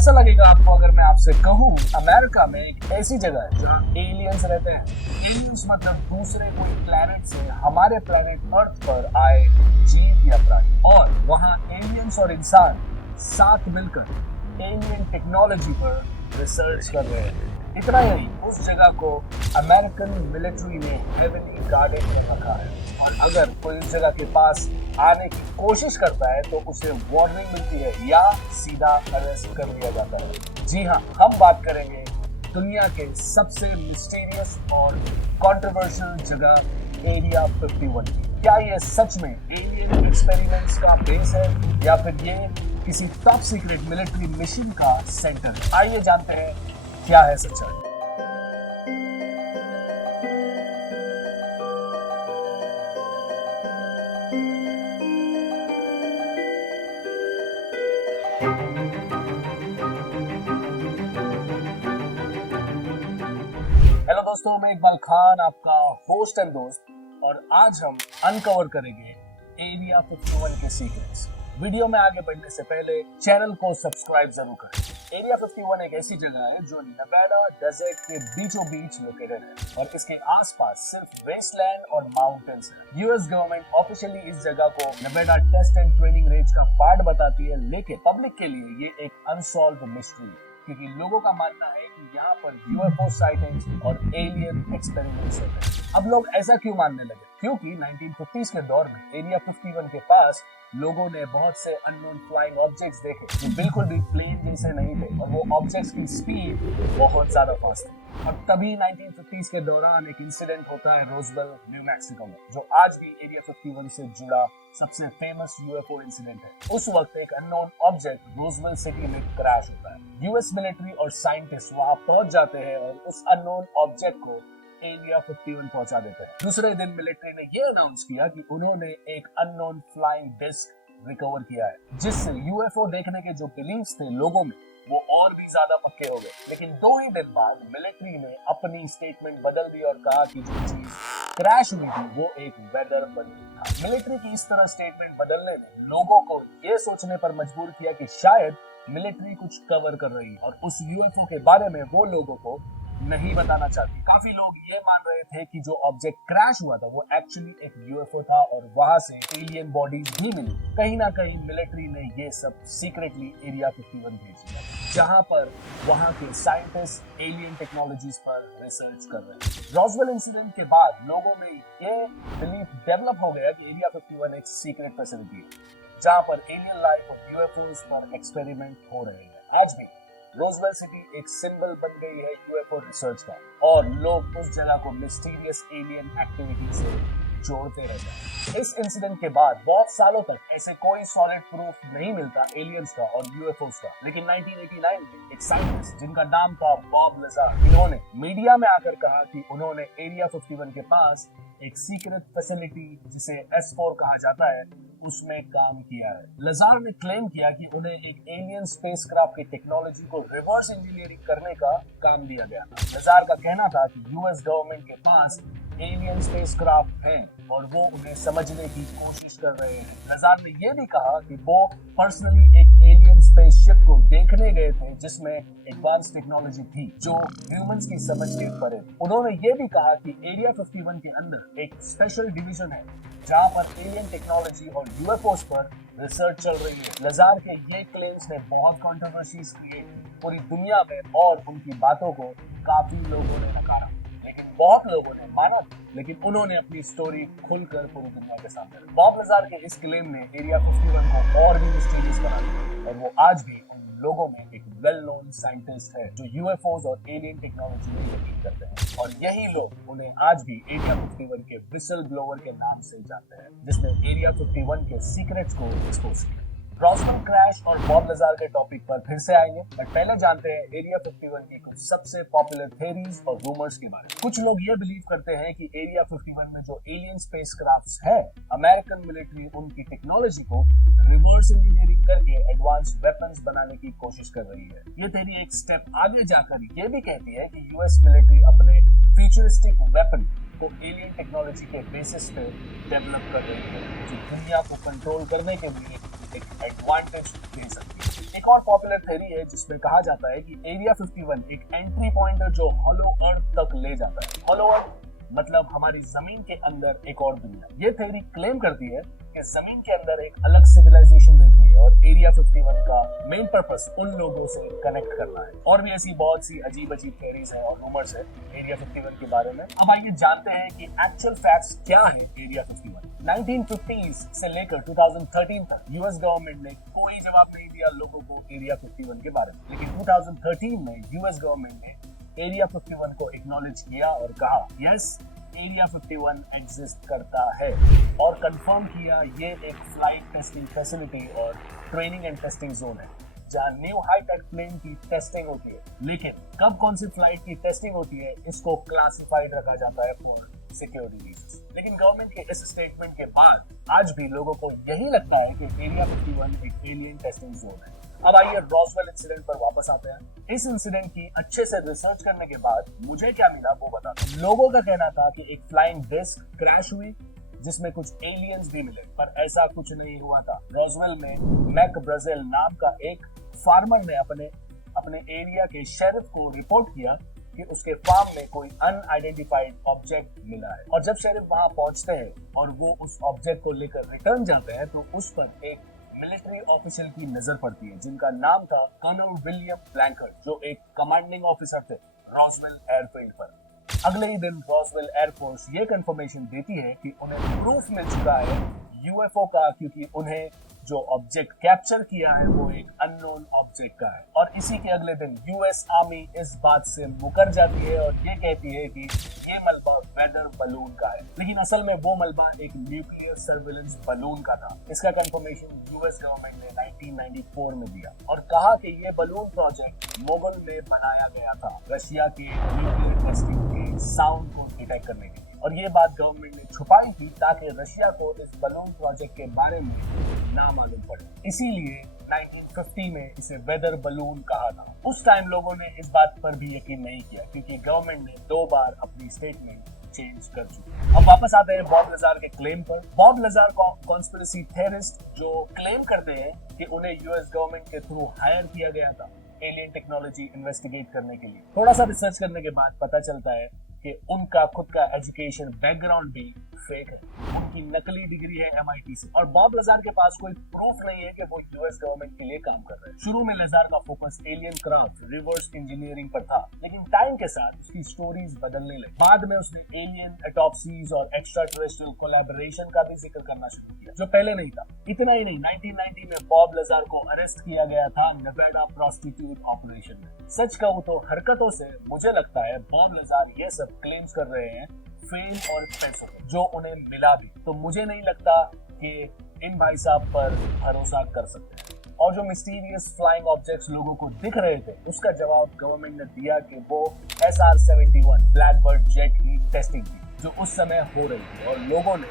कैसा लगेगा आपको अगर मैं आपसे कहूँ अमेरिका में एक ऐसी जगह है जहाँ एलियंस रहते हैं। एलियंस मतलब दूसरे कोई प्लेनेट से हमारे प्लेनेट अर्थ पर आए जीव या प्राणी, और वहाँ एलियंस और इंसान साथ मिलकर एलियन टेक्नोलॉजी पर रिसर्च कर रहे हैं। इतना ही नहीं, उस जगह को अमेरिकन मिलिट्री ने हेवनली गार्डेड में रखा है, और अगर कोई उस जगह के पास आने की कोशिश करता है तो उसे वार्निंग मिलती है या सीधा अरेस्ट कर लिया जाता है। जी हाँ, हम बात करेंगे दुनिया के सबसे मिस्टीरियस और कंट्रोवर्शियल जगह एरिया 51 की। क्या ये सच में एलियन एक्सपेरिमेंट्स का बेस है या फिर ये किसी टॉप सीक्रेट मिलिट्री मिशन का सेंटर है? आइए जानते हैं क्या है सच्चाई। हेलो दोस्तों, मैं इकबाल खान, आपका होस्ट एंड दोस्त, और आज हम अनकवर करेंगे एरिया 51 के सीक्रेट्स। वीडियो में आगे बढ़ने से पहले चैनल को सब्सक्राइब जरूर करें। एरिया 51 एक ऐसी जगह है जो नेवाडा डेजर्ट के बीचों बीच लोकेटेड है, और इसके आसपास सिर्फ वेस्टलैंड और माउंटेन्स है। यूएस गवर्नमेंट ऑफिशियली इस जगह को Nevada test and training range का पार्ट बताती है, लेकिन पब्लिक के लिए ये एक अनसॉल्व्ड मिस्ट्री है, क्योंकि लोगों का मानना है कि यहाँ पर यूएफओ साइटिंग्स और एलियन एक्सपेरिमेंट्स होते हैं। अब लोग ऐसा क्यों मानने लगे? क्योंकि 1950s के दौर में एरिया 51 के पास लोगों ने बहुत से अननोन फ्लाइंग ऑब्जेक्ट्स देखे जो बिल्कुल भी प्लेन जैसे नहीं थे, और वो ऑब्जेक्ट्स की स्पीड बहुत ज्यादा फास्ट थी। और तभी 1950s के दौरान एक इंसिडेंट होता है रोजवेल, न्यू मैक्सिको में, जो आज भी एरिया 51 से जुड़ा सबसे फेमस यूएफओ इंसिडेंट है। उस वक्त एक अननोन ऑब्जेक्ट रोजवेल सिटी में क्रैश होता है। यूएस मिलिट्री और साइंटिस्ट वहां पहुंच जाते हैं और उस अननोन ऑब्जेक्ट को एरिया 51 पहुंचा देते हैं। दूसरे दिन मिलिट्री ने यह अनाउंस किया कि उन्होंने एक अननोन फ्लाइंग डिस्क रिकवर किया है, जिससे यूएफओ देखने के जो बिलीव्स थे लोगों में वो और भी ज्यादा पक्के हो गए। लेकिन 2 ही दिन बाद मिलिट्री ने अपनी स्टेटमेंट बदल दी और कहा कि जो चीज क्रैश हुई थी वो एक वेदर बलून था। मिलिट्री की इस तरह स्टेटमेंट बदलने ने लोगों को ये सोचने पर मजबूर किया कि शायद मिलिट्री कुछ कवर कर रही है, और उस यूएफओ के बारे में वो लोगों को नहीं बताना चाहती। काफी लोग ये मान रहे थे कि जो ऑब्जेक्ट क्रैश हुआ था वो एक्चुअली एक यूएफओ था और वहां से एलियन बॉडीज भी मिली। कहीं ना कहीं मिलिट्री ने ये सब सीक्रेटली एरिया 51 भेज दिया, जहां पर वहां के साइंटिस्ट एलियन टेक्नोलॉजीज पर रिसर्च कर रहे हैं। रॉसवेल इंसिडेंट के बाद लोगों में ये बिलीफ डेवलप हो गया कि एरिया 51 एक सीक्रेट फैसिलिटी है जहां पर एलियन लाइफ और यूएफओस पर एक्सपेरिमेंट हो रहे हैं। आज भी रोजवेल सिटी एक सिंबल बन गई है यूएफओ रिसर्च का, और लोग उस जगह को मिस्टीरियस एलियन एक्टिविटी से जोड़ते रहते हैं। इस इंसिडेंट के बाद बहुत सालों तक ऐसे कोई सॉलिड प्रूफ नहीं मिलता एलियंस का और यूएफओस का, लेकिन 1989 में एक साइंटिस्ट जिनका नाम था बॉब लजार, इन्होंने मीडिया में आकर कहा कि उन्होंने एरिया 51 के पास एक सीक्रेट फैसिलिटी जिसे S4 कहा जाता है उसमें काम किया है। लजार ने क्लेम किया कि उन्हें एक एलियन स्पेसक्राफ्ट की टेक्नोलॉजी को रिवर्स इंजीनियरिंग करने का काम दिया गया था। लजार का कहना था कि यूएस गवर्नमेंट के पास एलियन स्पेसक्राफ्ट हैं और वो उन्हें समझने की कोशिश कर रहे हैं। लजार ने यह भी कहा कि वो पर्सनली एक एलियन स्पेसशिप को देखने गए थे जिसमें एडवांस टेक्नोलॉजी थी जो ह्यूमंस की समझ के परे थी। उन्होंने ये भी कहा कि एरिया 51 के अंदर एक स्पेशल डिवीजन है जहां पर एलियन टेक्नोलॉजी और यूएफओस पर रिसर्च चल रही है। लजार के ये क्लेम्स ने बहुत कंट्रोवर्सीज क्रिएट की पूरी दुनिया में, और उनकी बातों को काफी लोगों ने नकारा, लेकिन बहुत लोगों ने माना, लेकिन उन्होंने अपनी स्टोरी खुलकर पूरी दुनिया के सामने रखी। बॉब लजार के इस क्लेम ने एरिया 51 को और भी मिस्टीरियस बना दिया, और वो आज भी उन लोगों में एक वेल नोन साइंटिस्ट है जो यूएफओस और एलियन टेक्नोलॉजी में यकीन करते हैं, और यही लोग उन्हें आज भी एरिया 51 के विसल ब्लोअर के नाम से जानते हैं, जिसने एरिया 51 के सीक्रेट्स को एक्सपोज किया। रॉसवेल क्रैश और बॉब लजार के टॉपिक पर फिर से आएंगे, बट पहले जानते हैं एरिया 51 की कुछ सबसे पॉपुलर थ्योरीज और रूमर्स के बारे में। कुछ लोग ये बिलीव करते हैं कि एरिया 51 में जो एलियन स्पेसक्राफ्ट्स है, अमेरिकन मिलिट्री उनकी टेक्नोलॉजी को रिवर्स इंजीनियरिंग करके एडवांस वेपन्स बनाने की कोशिश कर रही है। ये थ्योरी एक स्टेप आगे जाकर ये भी कहती है कि यूएस मिलिट्री अपने फ्यूचरिस्टिक वेपन को एलियन टेक्नोलॉजी के बेसिस पे डेवलप कर रही है, जो दुनिया को कंट्रोल करने के लिए एक एडवांटेज दे सकती है। एक और पॉपुलर थ्योरी है जिसमें कहा जाता है कि एरिया 51 एक एंट्री पॉइंट है जो हॉलो अर्थ तक ले जाता है। हॉलो अर्थ मतलब हमारी जमीन के अंदर एक और दुनिया। ये थ्योरी क्लेम करती है कि जमीन के अंदर एक अलग सिविलाइजेशन रहती है और एरिया 51 का मेन पर्पस उन लोगों से कनेक्ट करना है। और भी ऐसी बहुत सी अजीब अजीब थ्योरीज है और रूमर्स है एरिया 51 के बारे में। अब आइए जानते हैं कि एक्चुअल फैक्ट्स क्या है एरिया 51। 1950s से लेकर 2013 तक यूएस गवर्नमेंट ने कोई जवाब नहीं दिया लोगों को एरिया 51 के बारे में, लेकिन 2013 में यूएस गवर्नमेंट ने एरिया 51 को एक्नॉलेज किया और कहा यस एरिया 51 एग्जिस्ट करता है और कंफर्म किया ये एक फ्लाइट टेस्टिंग फैसिलिटी और ट्रेनिंग एंड टेस्टिंग जोन है जहां न्यू हाईटेक प्लेन की टेस्टिंग होती है। लेकिन कब कौन सी फ्लाइट की टेस्टिंग होती है इसको क्लासिफाइड रखा जाता है फॉर सिक्योरिटी रीजंस। लेकिन गवर्नमेंट के इस स्टेटमेंट के बाद आज भी लोगों को यही लगता है कि एरिया 51 एक एलियन टेस्टिंग जोन है। अब आइए रॉसवेल इंसिडेंट पर वापस आते हैं। इस इंसिडेंट की अच्छे से रिसर्च करने के बाद मुझे क्या मिला वो बताता हूं। लोगों का कहना था कि एक फ्लाइंग डिस्क क्रैश हुई जिसमें कुछ एलियंस भी मिले, पर ऐसा कुछ नहीं हुआ था। रॉसवेल में मैक ब्राजील नाम का एक फार्मर ने अपने एरिया के शेरिफ को रिपोर्ट किया कि उसके फार्म में कोई अनआइडेंटिफाइड ऑब्जेक्ट मिला है। और जब शेरिफ वहां पहुंचते हैं और वो उस ऑब्जेक्ट को लेकर रिटर्न जाते हैं तो उस पर एक मिलिट्री ऑफिसर की नजर पड़ती है जिनका नाम था कर्नल विलियम ब्लैंकर्ड, जो एक कमांडिंग ऑफिसर थे रॉसवेल एयरफील्ड पर। अगले ही दिन रॉसवेल एयरफोर्स ये कंफर्मेशन देती है कि उन्हें प्रूफ मिल चुका है यूएफओ का, क्योंकि उन्हें जो ऑब्जेक्ट कैप्चर किया है वो एक अननोन ऑब्जेक्ट का है। और इसी के अगले दिन यूएस आर्मी इस बात से मुकर जाती है और ये कहती है कि ये मलबा वेदर बलून का है, लेकिन असल में वो मलबा एक न्यूक्लियर सर्विलेंस बलून का था। इसका कंफर्मेशन यूएस गवर्नमेंट ने 1994 में दिया और कहा कि ये बलून प्रोजेक्ट मोगल में बनाया गया था रशिया के न्यूक्लियर टेस्टिंग के साउंड को डिटेक्ट करने के लिए। और ये बात गवर्नमेंट ने छुपाई थी ताकि रशिया को इस बलून प्रोजेक्ट के बारे में ना मालूम पड़े। इसीलिए 1950 में इसे वेदर बलून कहा था। उस टाइम लोगों ने इस बात पर भी यकीन नहीं किया क्योंकि गवर्नमेंट ने 2 बार अपनी स्टेटमेंट चेंज कर चुकी। अब वापस आते हैं बॉब लज़ार के क्लेम पर। बॉब लज़ार कॉन्स्पिरेसी थ्योरिस्ट जो क्लेम करते हैं कि उन्हें यूएस गवर्नमेंट के थ्रू हायर किया गया था एलियन टेक्नोलॉजी इन्वेस्टिगेट करने के लिए। थोड़ा सा रिसर्च करने के बाद पता चलता है कि उनका खुद का एजुकेशन बैकग्राउंड भी फेक है। उनकी नकली डिग्री है MIT से और बॉब लज़ार के पास कोई प्रूफ नहीं है कि वो यूएस गवर्नमेंट के लिए काम कर रहे हैं। शुरू में लज़ार का focus alien craft reverse engineering पर था, लेकिन टाइम के साथ उसकी स्टोरीज बदलने लगी। बाद में उसने एलियन एटॉप्सीज और एक्स्ट्रा टेरेस्ट्रियल कोलैबोरेशन का भी जिक्र करना शुरू किया जो पहले नहीं था। इतना ही नहीं, 1990 में बॉब लज़ार को अरेस्ट किया गया था नेवाडा प्रोस्टिट्यूट ऑपरेशन में। सच कहूं तो हरकतों से मुझे लगता है बॉब लज़ार ये सब क्लेम्स कर रहे हैं फेम और पैसों जो उन्हें मिला भी, तो मुझे नहीं लगता कि इन भाई साहब पर भरोसा कर सकते हैं। और जो मिस्टीरियस फ्लाइंग ऑब्जेक्ट्स लोगों को दिख रहे थे उसका जवाब गवर्नमेंट ने दिया कि वो SR-71 ब्लैकबर्ड जेट की टेस्टिंग थी जो उस समय हो रही थी और लोगों ने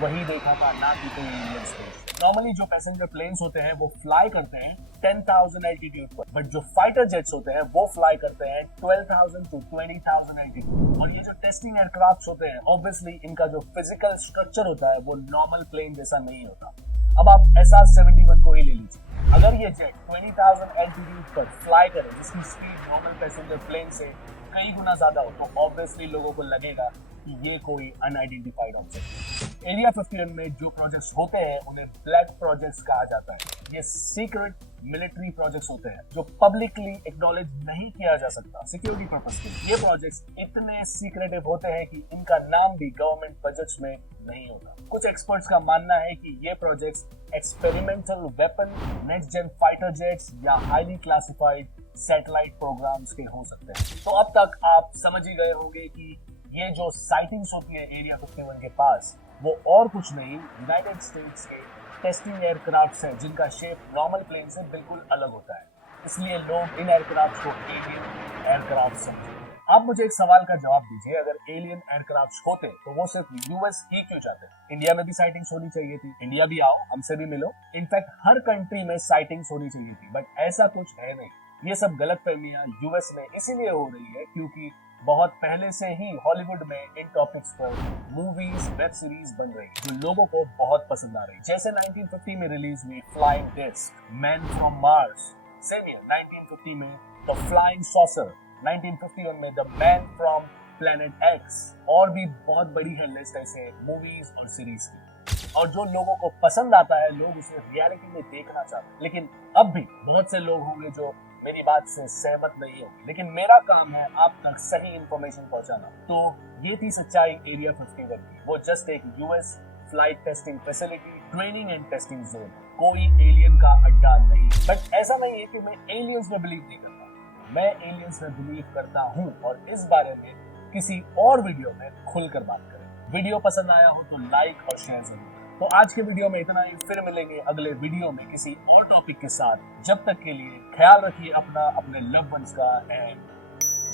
वही देखा था, ना कि कोई एलियन स्पेस। नॉर्मली जो पैसेंजर प्लेन्स होते हैं वो फ्लाई करते हैं 10,000 एल्टीट्यूड पर, बट जो फाइटर जेट्स होते हैं वो फ्लाई करते हैं 12,000 to 20,000 एल्टीट्यूड। और ये जो टेस्टिंग एयरक्राफ्ट होते हैं ऑब्वियसली इनका जो फिजिकल स्ट्रक्चर होता है वो नॉर्मल प्लेन जैसा नहीं होता। अब आप SR-71 को ही ले लीजिए, अगर ये जेट 20,000 एल्टीट्यूड पर फ्लाई करे जिसकी स्पीड नॉर्मल पैसेंजर प्लेन से कई गुना ज्यादा हो तो ऑब्वियसली लोगों को लगेगा कि ये कोई अनआइडेंटिफाइड ऑब्जेक्ट। एरिया 51 में जो प्रोजेक्ट्स होते हैं उन्हें ब्लैक प्रोजेक्ट्स कहा जाता है। ये सीक्रेट मिलिट्री प्रोजेक्ट्स होते हैं जो पब्लिकली एक्नॉलेज नहीं किया जा सकता सिक्योरिटी पर्पस के लिए। ये प्रोजेक्ट्स इतने सीक्रेटिव होते हैं कि इनका नाम भी गवर्नमेंट बजट्स में नहीं होता। कुछ एक्सपर्ट्स का मानना है कि ये projects experimental weapon, next gen fighter jets या हाईली क्लासिफाइड सैटेलाइट प्रोग्राम्स के हो सकते हैं। तो अब तक आप समझ ही गए होंगे कि ये जो साइटिंग्स होती है एरिया 51 के पास वो और कुछ नहीं यूनाइटेड स्टेट्स के टेस्टिंग एयरक्राफ्ट हैं जिनका शेप नॉर्मल प्लेन से बिल्कुल अलग होता है, इसलिए लोग इन एयरक्राफ्ट को एलियन एयरक्राफ्ट समझते हैं। आप मुझे एक सवाल का जवाब दीजिए, अगर एलियन एयरक्राफ्ट होते तो वो सिर्फ यूएस ही क्यों जाते? इंडिया में भी साइटिंग्स होनी चाहिए थी, इंडिया भी आओ, हमसे भी मिलो। इनफैक्ट हर कंट्री में साइटिंग्स होनी चाहिए थी, बट ऐसा कुछ है नहीं। ये सब गलतफहमियां यूएस में इसीलिए हो रही है क्योंकि बहुत पहले से ही हॉलीवुड में इन टॉपिक्स पर मूवीज, वेब सीरीज बन रही जो लोगों को बहुत पसंद आ रही। जैसे 1950 में रिलीज हुई flying disc, man from Mars, same year 1950 में द फ्लाइंग सॉसर, 1951 में the man from planet X, और भी बहुत बड़ी है लिस्ट ऐसे मूवीज और सीरीज की। और जो लोगों को पसंद आता है, लोग उसे रियलिटी में देखना चाहते हैं। लेकिन अब भी बहुत से लोग होंगे जो मेरी बात से सहमत नहीं होंगे, लेकिन मेरा काम है आप तक सही इंफॉर्मेशन पहुंचाना। तो ये थी सच्चाई एरिया 51 की। वो जस्ट एक US flight testing facility, training and testing zone, कोई एलियन का अड्डा नहीं। बट ऐसा नहीं है कि मैं एलियंस में बिलीव नहीं करता, मैं एलियंस में बिलीव करता हूँ, और इस बारे में किसी और वीडियो में खुलकर बात करें। वीडियो पसंद आया हो तो लाइक और शेयर जरूर। तो आज के वीडियो में इतना ही, फिर मिलेंगे अगले वीडियो में किसी और टॉपिक के साथ। जब तक के लिए ख्याल रखिए अपना, अपने लव वंस का, एंड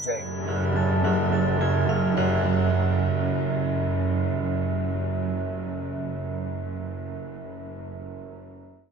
जय हिंद।